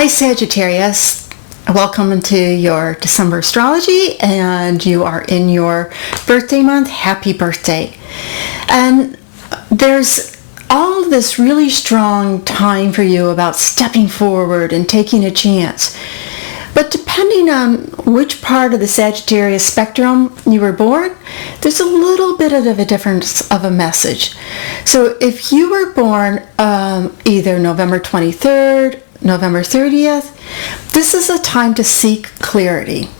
Hi Sagittarius, welcome to your December astrology, and you are in your birthday month. Happy birthday. And there's all this really strong time for you about stepping forward and taking a chance. But depending on which part of the Sagittarius spectrum you were born, there's a little bit of a difference of a message. So if you were born either November 23rd, November 30th, this is a time to seek clarity.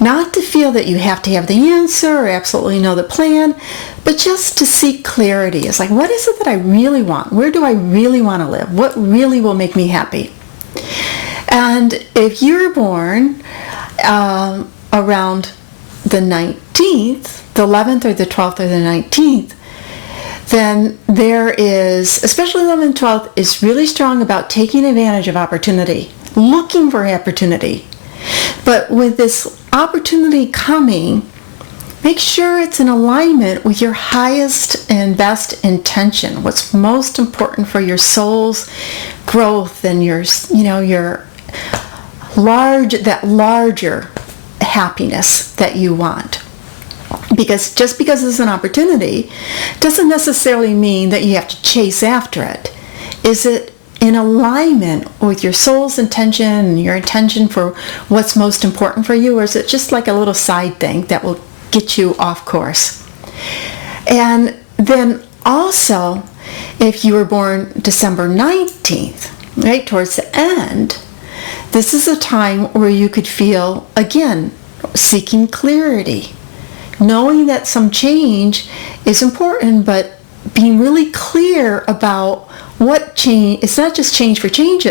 Not to feel that you have to have the answer or absolutely know the plan, but just to seek clarity. It's like, what is it that I really want? Where do I really want to live? What really will make me happy? And if you're born around the 19th, the 11th or the 12th or the 19th, then there is, especially 11th and 12th, is really strong about taking advantage of opportunity, looking for opportunity. But with this opportunity coming, make sure it's in alignment with your highest and best intention, what's most important for your soul's growth and your larger happiness that you want. Because just because it's an opportunity doesn't necessarily mean that you have to chase after it. Is it in alignment with your soul's intention and your intention for what's most important for you, or is it just like a little side thing that will get you off course? And then also, if you were born December 19th, right towards the end, this is a time where you could feel, again, seeking clarity. Knowing that some change is important, but being really clear about what change, it's not just change for change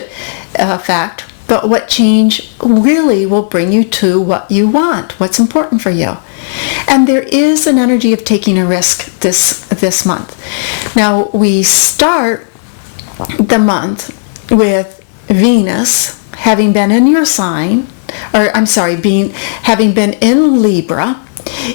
fact, but what change really will bring you to what you want, what's important for you. And there is an energy of taking a risk this month. Now, we start the month with Venus having been in your sign, having been in Libra,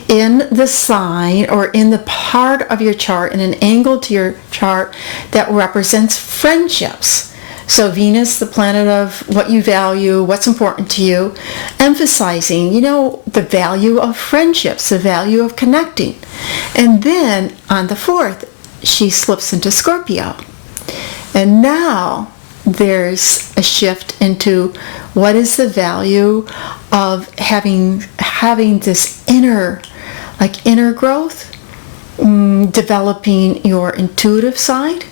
in the sign or in the part of your chart, in an angle to your chart that represents friendships. So Venus, the planet of what you value, what's important to you, emphasizing, the value of friendships, the value of connecting. And then on the 4th, she slips into Scorpio. And now there's a shift into what is the value of having this inner growth, developing your intuitive side,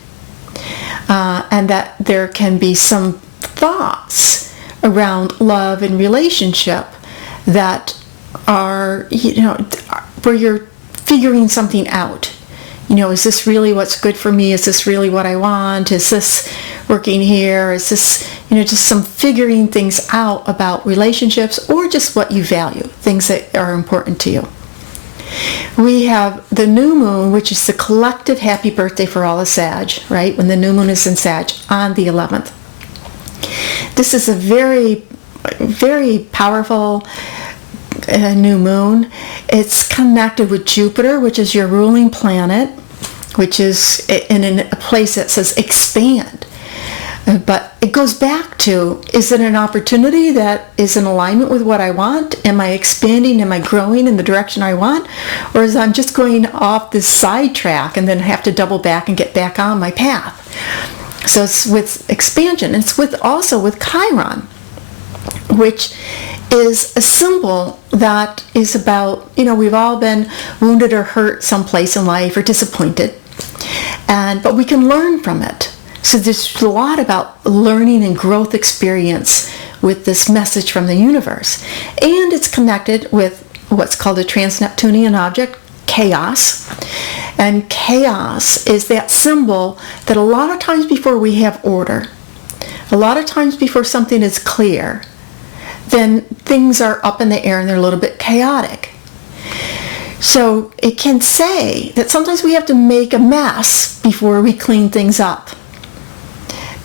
and that there can be some thoughts around love and relationship that are, where you're figuring something out. Is this really what's good for me? Is this really what I want? Is this working here? Is this, just some figuring things out about relationships or just what you value, things that are important to you. We have the new moon, which is the collective happy birthday for all of Sag, right? When the new moon is in Sag on the 11th. This is a very, very powerful new moon. It's connected with Jupiter, which is your ruling planet, which is in a place that says expand. But it goes back to, is it an opportunity that is in alignment with what I want? Am I expanding? Am I growing in the direction I want? Or is I'm just going off this side track and then have to double back and get back on my path? So it's with expansion. It's also with Chiron, which is a symbol that is about, we've all been wounded or hurt someplace in life or disappointed, but we can learn from it. So there's a lot about learning and growth experience with this message from the universe. And it's connected with what's called a trans-Neptunian object, chaos. And chaos is that symbol that a lot of times before we have order, a lot of times before something is clear, then things are up in the air and they're a little bit chaotic. So it can say that sometimes we have to make a mess before we clean things up.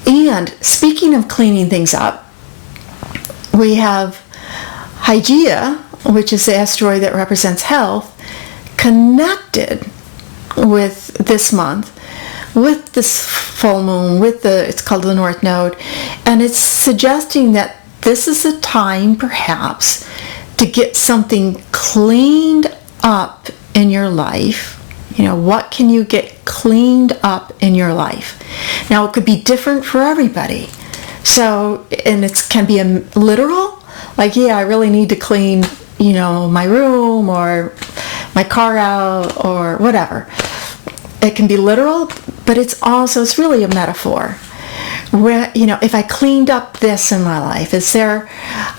And speaking of cleaning things up, we have Hygeia, which is the asteroid that represents health, connected with this month, with this full moon, it's called the North Node, And it's suggesting that this is a time perhaps to get something cleaned up in your life. What can you get cleaned up in your life? Now, it could be different for everybody. So, and it can be a literal, like, I really need to clean, my room or my car out or whatever. It can be literal, but it's really a metaphor. Where, if I cleaned up this in my life, is there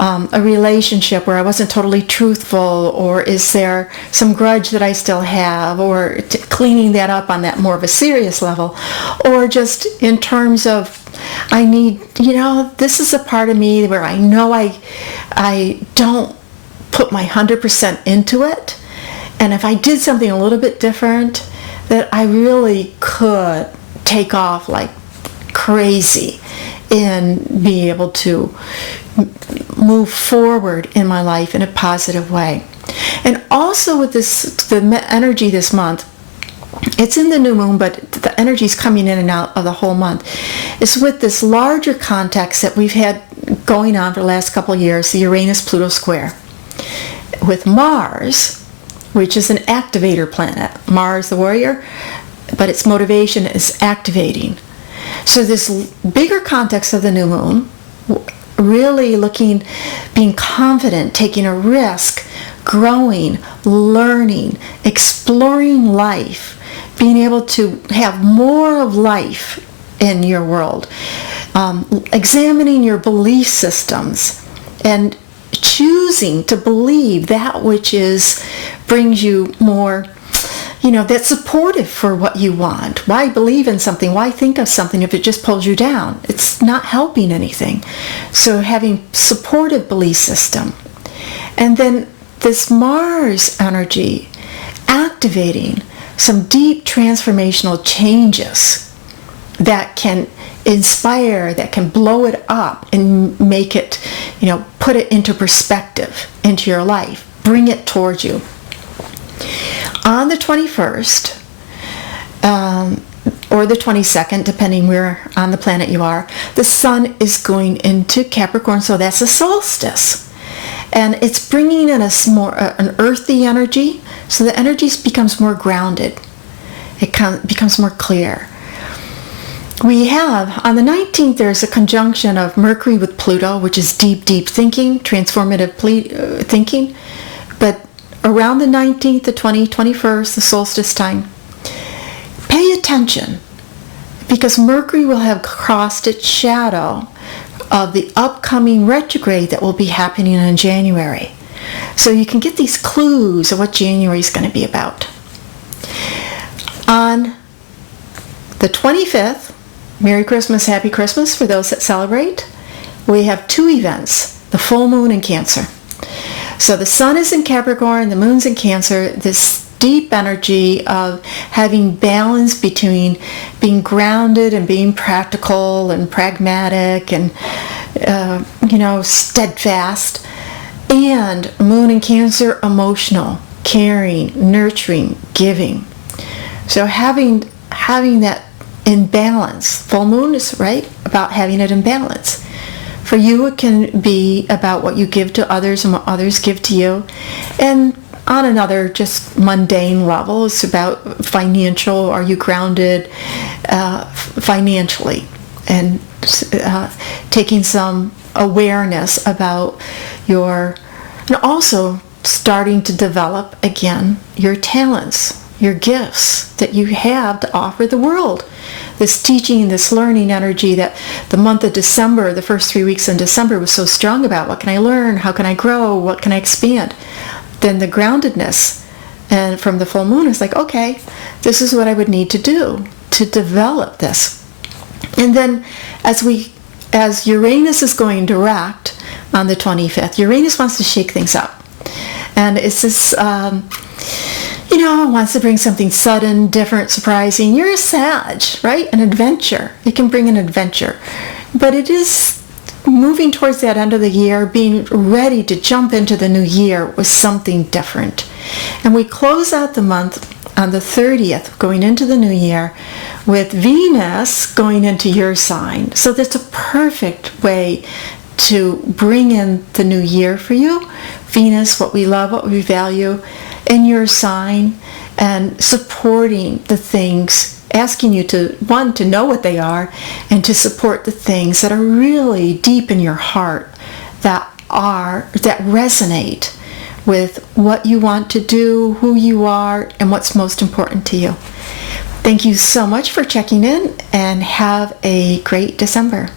a relationship where I wasn't totally truthful, or is there some grudge that I still have, or cleaning that up on that more of a serious level, or just in terms of, I need, this is a part of me where I know I don't put my 100% into it, and if I did something a little bit different, that I really could take off like crazy and be able to move forward in my life in a positive way. And also with the energy this month, it's in the new moon, but the energy is coming in and out of the whole month. It's with this larger context that we've had going on for the last couple of years, the Uranus-Pluto square, with Mars, which is an activator planet. Mars, the warrior, but its motivation is activating. So this bigger context of the new moon, really being confident, taking a risk, growing, learning, exploring life, being able to have more of life in your world, examining your belief systems, and choosing to believe that which brings you more, that's supportive for what you want. Why believe in something? Why think of something if it just pulls you down? It's not helping anything. So having supportive belief system. And then this Mars energy activating some deep transformational changes that can inspire, that can blow it up and make it, put it into perspective into your life, bring it towards you. On the 21st, or the 22nd, depending where on the planet you are, the sun is going into Capricorn, so that's a solstice. And it's bringing in an earthy energy, so the energy becomes more grounded. It becomes more clear. We have, on the 19th, there's a conjunction of Mercury with Pluto, which is deep, deep thinking, transformative thinking. But around the 19th, the 20th, 21st, the solstice time, pay attention, because Mercury will have crossed its shadow of the upcoming retrograde that will be happening in January. So you can get these clues of what January is going to be about. On the 25th, Merry Christmas, Happy Christmas for those that celebrate, we have two events, the full moon in Cancer. So the sun is in Capricorn, the moon's in Cancer, this deep energy of having balance between being grounded and being practical and pragmatic and, steadfast, and moon in Cancer, emotional, caring, nurturing, giving. So having that in balance. Full moon is about having it in balance. For you, it can be about what you give to others and what others give to you. And on another just mundane level, it's about financial. Are you grounded financially? And taking some awareness about and also starting to develop again your talents, your gifts that you have to offer the world. This teaching, this learning energy that the month of December, the first 3 weeks in December, was so strong about. What can I learn? How can I grow? What can I expand? Then the groundedness and from the full moon is like, okay, this is what I would need to do to develop this. And then as Uranus is going direct on the 25th, Uranus wants to shake things up. And it's this, wants to bring something sudden, different, surprising. You're a Sag, right? An adventure. It can bring an adventure. But it is moving towards that end of the year, being ready to jump into the new year with something different. And we close out the month on the 30th, going into the new year, with Venus going into your sign. So that's a perfect way to bring in the new year for you. Venus, what we love, what we value, in your sign, and supporting the things, asking you to, one, to know what they are, and to support the things that are really deep in your heart, that resonate with what you want to do, who you are, and what's most important to you. Thank you so much for checking in, and have a great December.